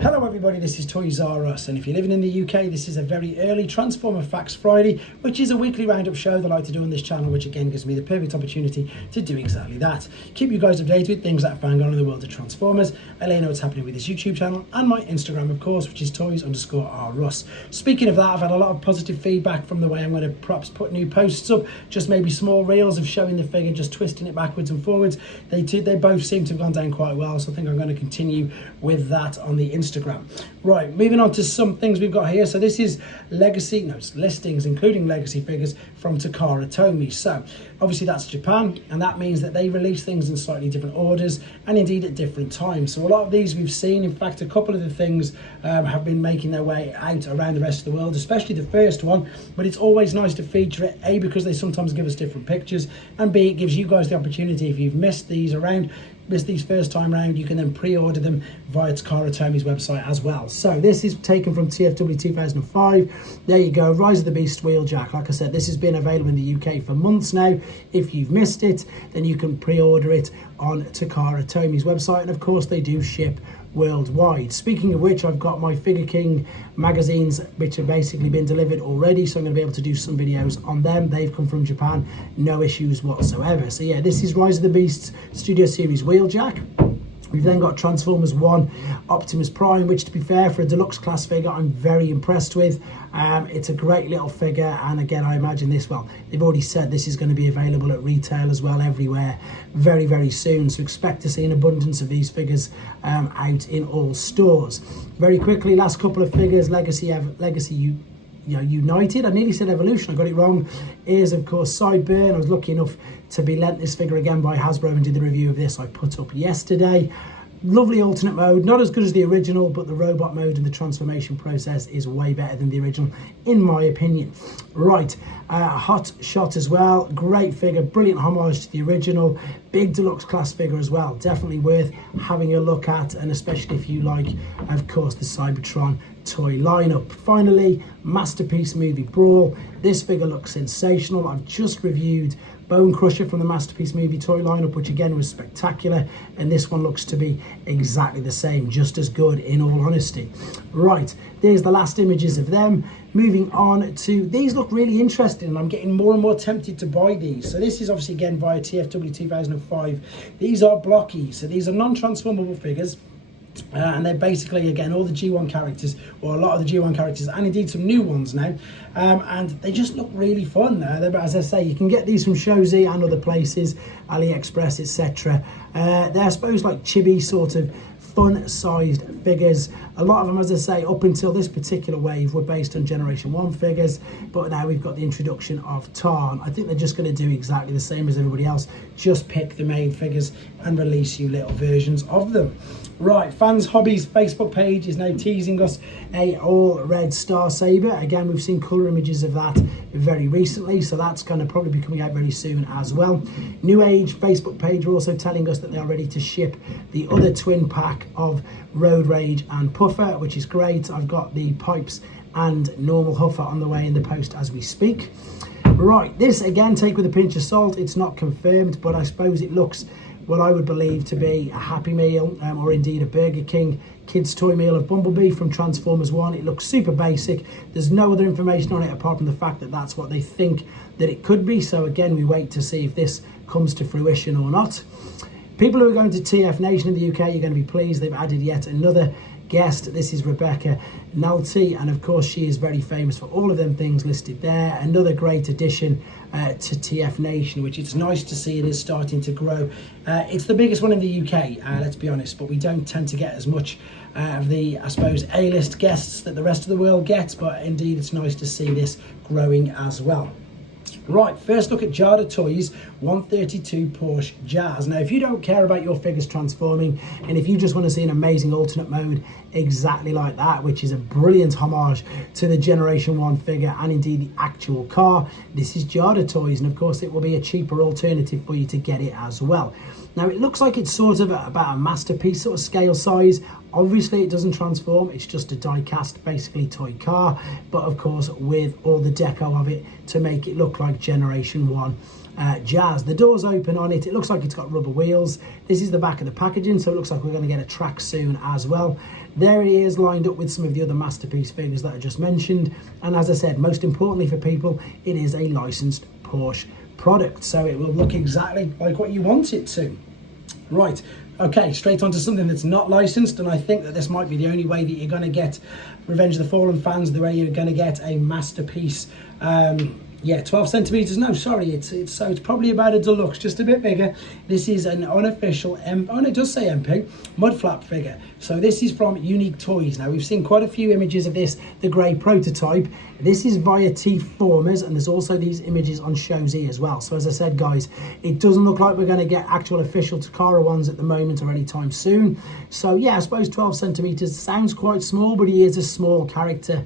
Hello everybody, this is Toys R Us, and if you're living in the UK, this is a very early Transformer Facts Friday, which is a weekly roundup show that I like to do on this channel, which again gives me the perfect opportunity to do exactly that. Keep you guys updated with things that are going on in the world of Transformers. I let you know what's happening with this YouTube channel and my Instagram, of course, which is Toys_R_Us. Speaking of that, I've had a lot of positive feedback from the way I'm going to perhaps put new posts up, just maybe small reels of showing the figure, just twisting it backwards and forwards. They both seem to have gone down quite well, so I think I'm going to continue with that on the Instagram. Right, moving on to some things we've got here. So this is listings, including legacy figures from Takara Tomy. So obviously that's Japan, and that means that they release things in slightly different orders and indeed at different times. So a lot of these we've seen. In fact, a couple of the things have been making their way out around the rest of the world, especially the first one. But it's always nice to feature it, A, because they sometimes give us different pictures, and B, it gives you guys the opportunity, if you've missed these first time round, you can then pre-order them via Takara Tomy's website as well. So this is taken from TFW 2005. There you go, Rise of the Beast Wheeljack. Like I said, this has been available in the UK for months now. If you've missed it, then you can pre-order it on Takara Tomy's website, and of course they do ship worldwide. Speaking of which, I've got my Figure King magazines which have basically been delivered already, so I'm going to be able to do some videos on them. They've come from Japan, no issues whatsoever. So yeah, this is Rise of the Beasts Studio Series Wheeljack. We've then got Transformers 1 Optimus Prime, which, to be fair, for a deluxe class figure, I'm very impressed with. It's a great little figure, and again, I imagine this, well, they've already said this is going to be available at retail as well everywhere very, very soon. So expect to see an abundance of these figures out in all stores. Very quickly, last couple of figures, Legacy United. I nearly said Evolution, I got it wrong. Is of course Sideburn. I was lucky enough to be lent this figure again by Hasbro and did the review of this I put up yesterday. Lovely alternate mode, not as good as the original, but the robot mode and the transformation process is way better than the original, in my opinion. Right, Hot Shot as well, great figure, brilliant homage to the original, big deluxe class figure as well, definitely worth having a look at, and especially if you like, of course, the Cybertron toy lineup. Finally, Masterpiece Movie Brawl. This figure looks sensational. I've just reviewed Bone Crusher from the Masterpiece Movie toy lineup, which again was spectacular, and this one looks to be exactly the same, just as good in all honesty. Right, there's the last images of them. Moving on to, these look really interesting, and I'm getting more and more tempted to buy these. So this is obviously again via TFW 2005. These are Blokees, so these are non-transformable figures. And they're basically, again, all the G1 characters, or a lot of the G1 characters, and indeed some new ones now. And they just look really fun. As I say, you can get these from Shozi and other places, AliExpress, etc. They're, I suppose, like chibi sort of fun-sized figures. A lot of them, as I say, up until this particular wave were based on Generation 1 figures, but now we've got the introduction of Tarn. I think they're just going to do exactly the same as everybody else, just pick the main figures and release you little versions of them. Right, Fans Hobbies Facebook page is now teasing us a all-red Star Saber. Again, we've seen colour images of that very recently, so that's going to probably be coming out very soon as well. New Age Facebook page are also telling us that they are ready to ship the other twin pack of Road Rage and Puffer, which is great. I've got the Pipes and normal Huffer on the way in the post as we speak. Right, this again, take with a pinch of salt. It's not confirmed, but I suppose it looks what I would believe to be a Happy Meal or indeed a Burger King kids toy meal of Bumblebee from Transformers 1. It looks super basic. There's no other information on it apart from the fact that that's what they think that it could be. So again, we wait to see if this comes to fruition or not. People who are going to TF Nation in the UK, you're going to be pleased. They've added yet another guest. This is Rebecca Nalty, and of course she is very famous for all of them things listed there. Another great addition to TF Nation, which it's nice to see it is starting to grow. It's the biggest one in the UK, let's be honest, but we don't tend to get as much of the, I suppose, A-list guests that the rest of the world gets, but indeed it's nice to see this growing as well. Right, first look at Jada Toys 132 Porsche Jazz. Now, if you don't care about your figures transforming, and if you just want to see an amazing alternate mode exactly like that, which is a brilliant homage to the Generation 1 figure and indeed the actual car, this is Jada Toys, and of course it will be a cheaper alternative for you to get it as well. Now, it looks like it's sort of about a Masterpiece sort of scale size. Obviously it doesn't transform, it's just a die cast basically toy car, but of course with all the deco of it to make it look like Generation 1 Jazz. The doors open on it, it looks like it's got rubber wheels. This is the back of the packaging, so it looks like we're going to get a track soon as well. There it is, lined up with some of the other Masterpiece figures that I just mentioned, and as I said, most importantly for people, it is a licensed Porsche product, so it will look exactly like what you want it to. Right, okay, straight on to something that's not licensed, and I think that this might be the only way that you're going to get Revenge of the Fallen fans, the way you're going to get a Masterpiece. Yeah, 12 centimeters. No, sorry, it's probably about a deluxe, just a bit bigger. This is an unofficial oh no, it does say MP Mudflap figure. So this is from Unique Toys. Now we've seen quite a few images of this, the grey prototype. This is via T-Formers, and there's also these images on Shozy as well. So as I said, guys, it doesn't look like we're going to get actual official Takara ones at the moment or anytime soon. So yeah, I suppose 12 centimeters sounds quite small, but he is a small character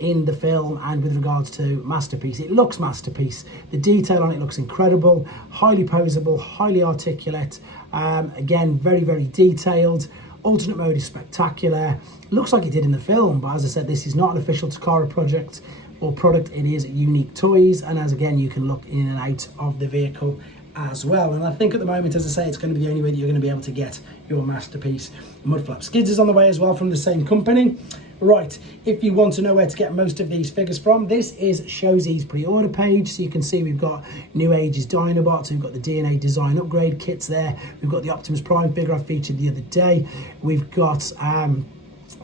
in the film. And with regards to Masterpiece, it looks Masterpiece. The detail on it looks incredible, highly poseable, highly articulate, again very, very detailed. Alternate mode is spectacular, looks like it did in the film, but as I said, this is not an official Takara project or product. It is Unique Toys, and as again, you can look in and out of the vehicle as well. And I think at the moment, as I say, it's going to be the only way that you're going to be able to get your Masterpiece Mudflap. Skids is on the way as well from the same company. Right, if you want to know where to get most of these figures from, this is Shozy's pre-order page. So you can see we've got New Age's Dinobots, we've got the DNA design upgrade kits there, we've got the Optimus Prime figure I featured the other day, we've got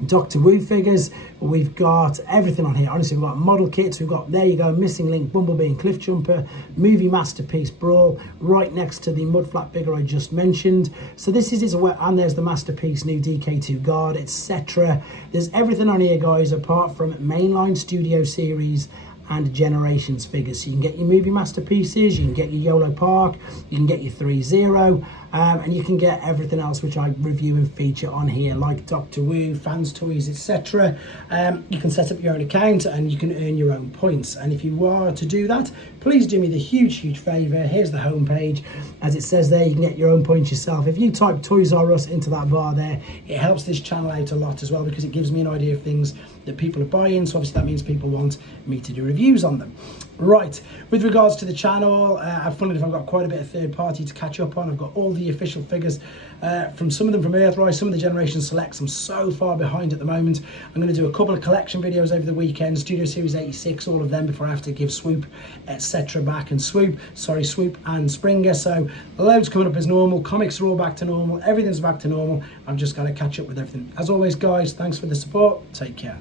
Doctor Wu figures, we've got everything on here. Honestly, we've got model kits, we've got, there you go, Missing Link, Bumblebee and Cliffjumper, Movie Masterpiece Brawl, right next to the Mudflap figure I just mentioned. So this is his, and there's the Masterpiece new DK2 guard, etc. There's everything on here, guys, apart from mainline Studio Series and Generations figures. So you can get your movie masterpieces, you can get your YOLO Park, you can get your 3-0, and you can get everything else which I review and feature on here, like Doctor Wu, Fans Toys, etc. You can set up your own account and you can earn your own points. And if you are to do that, please do me the huge favour. Here's the home page. As it says there, you can get your own points yourself. If you type Toys R Us into that bar there, it helps this channel out a lot as well, because it gives me an idea of things that people are buying. So obviously that means people want me to do reviews on them. Right, with regards to the channel, I've wondered if I've got quite a bit of third party to catch up on. I've got all the official figures, from some of them from Earthrise, some of the Generation Selects. I'm so far behind at the moment. I'm going to do a couple of collection videos over the weekend, Studio Series 86, all of them, before I have to give Swoop, etc. back, and Swoop and Springer. So loads coming up as normal. Comics are all back to normal. Everything's back to normal. I've just got to catch up with everything. As always, guys, thanks for the support. Take care.